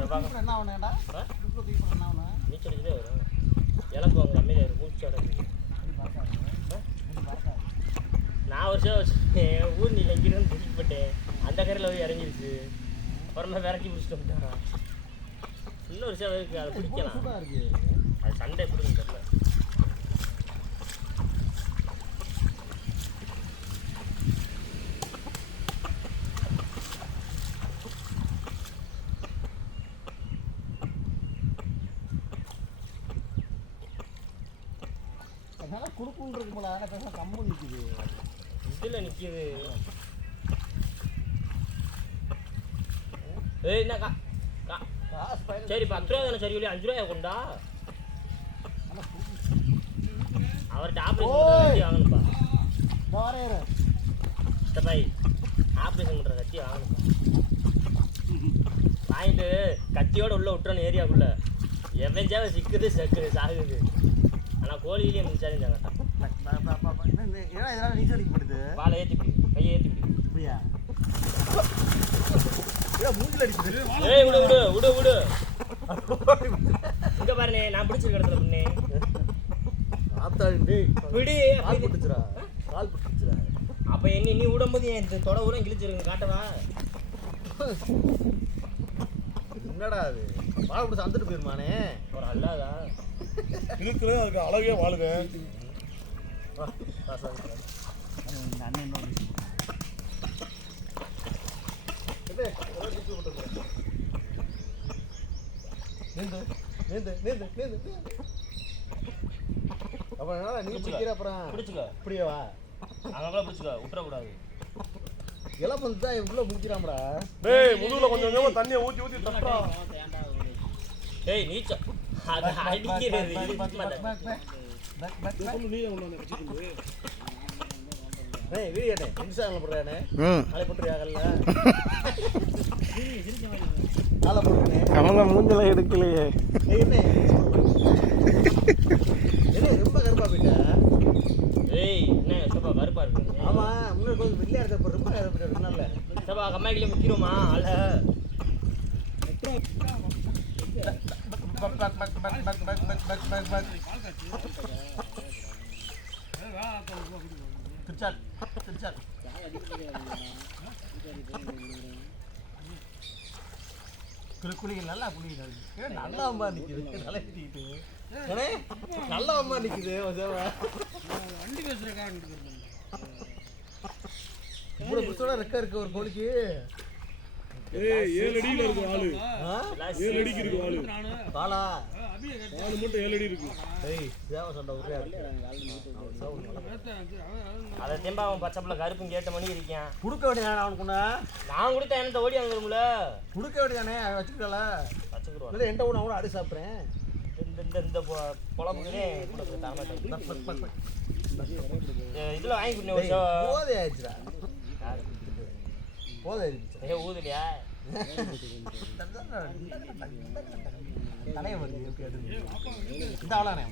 என்ன ஆகணும்டா? என்ன ஆகணும்? நீச்சல் இதே வரும். எனக்கு அவங்க அம்மையார் மூச்சு அடைஞ்சி நான் வருஷம் ஊர் நீ எங்கிருந்து பிடிக்கப்பட்டேன். அந்த கரையில் போய் இறங்கிருச்சு. அப்புறமா விரட்டி பிடிச்சிட்டு வந்துட்டான். இன்னொரு விஷயம் இருக்குது, அதை பிடிக்கலாம். அது சண்டை எப்படின்னு தெரியல. குடுக்குன்னு இருக்கு போல. ஆனால் பேச கம்பு நிற்குது. இதில் நிற்கிது. ஏய் என்ன சரி 10 ரூபா தானே சரி இல்லையா? 5 ரூபாயா கொண்டா அவர்கிட்ட ஆப்ரேஷன் வாங்கணுப்பா. பாய் ஆப்ரேஷன் பண்ணுற கத்தி வாங்கணுப்பா. வாங்கிட்டு கத்தியோடு உள்ளே விட்டுறணும் ஏரியாவுக்குள்ள. எவன்ஜாவை சிக்குது சக்குது சாகுது. ஆனால் கோழியிலேயே மிச்சாருந்தாங்க. ஏன்னா இதெல்லாம் நீச்சல் அடிக்கப்படுது. பாலை ஏற்றி பிடி, கையை ஏற்றி பிடி. இப்படியா மூஞ்சில் அடிக்குது. ஏய் விடு விடு விடு விடு. இங்கே பாருண்ணே, நான் பிடிச்சிருக்க இடத்துல பண்ணே பிடி. கால் பிடிச்சிரா, கால் பிடிச்சிரா. அப்போ என்ன நீ விடும்போது என் தொட ஊரம் கிழிச்சிருங்க காட்டவா? என்னடா அது வாழை பிடிச்சி வந்துட்டு போயிருமானே. ஒரு அல்லாதா இருக்கிறது அதுக்கு அழகே வாழுங்க. பிடிச்சிக்கோ இப்படியேவா அங்கெல்லாம் பிடிச்சிக்கோ, விட்டுறக்கூடாது. எல்லாம் வந்து தான் இவ்வளோ முடிக்கிறாம்டா. டேய் முதுகுல கொஞ்சம் கொஞ்சமா தண்ணியை ஊற்றி ஊற்றி தட்டா. ஏய் நீச்சல் அது அடிக்கிறது. வீடியோண்ணே இன்ஸ்டாகிராமில் போடுறானே, நாளை போட்டுருக்காங்கல்ல. நாளை போட்டுருக்கேன். அவங்க மூஞ்செல்லாம் எடுக்கலையே. என்ன ரொம்ப கருப்பா போயிட்டா? ஏய் என்ன சபா கருப்பா இருக்கு. ஆமா முன்னாடி கொஞ்சம் வெள்ளையா இருக்க, இப்போ ரொம்ப கருப்பா இருக்கனால சபா கம்மாய்க்கிலே முக்கியமா அல்ல. குளிகள் நல்லா குளிகள் நல்லா அம்மா நிற்குது. நல்லா நிற்கிட்டு நல்லா அம்மா நிற்குது. வண்டி பேசுகிறேன் இவ்வளோ புத்தோட ரெக்க இருக்கு ஒரு கோழிக்கு. 7 அடியில் இருக்கு ஆளு. 7 அடிக்கு இருக்கு ஆளு. பாலா ஆளு மட்டும் 7 அடி இருக்கு. அதை தெம்பா அவன் பச்சை பிள்ளை கருப்பும் கேட்ட மணி இருக்கான். கொடுக்க வேண்டியதானே அவனுக்குண்ணா? நான் கொடுத்தேன் என்ன ஓடி வந்துடும்ல. கொடுக்க வேண்டியதானே வச்சுக்கல வச்சுக்கிடுவான். இல்லை என்கிட்ட ஒன்று அவனை அடி சாப்பிட்றேன். இந்த குழம்புக்குனே இதில் வாங்கி கொடுத்தேன். போதை ஆயிடுச்சுடா. போதை ஆயிடுச்சு. ஏ ஊதுலையா தலையை வருது. இந்த ஆளானே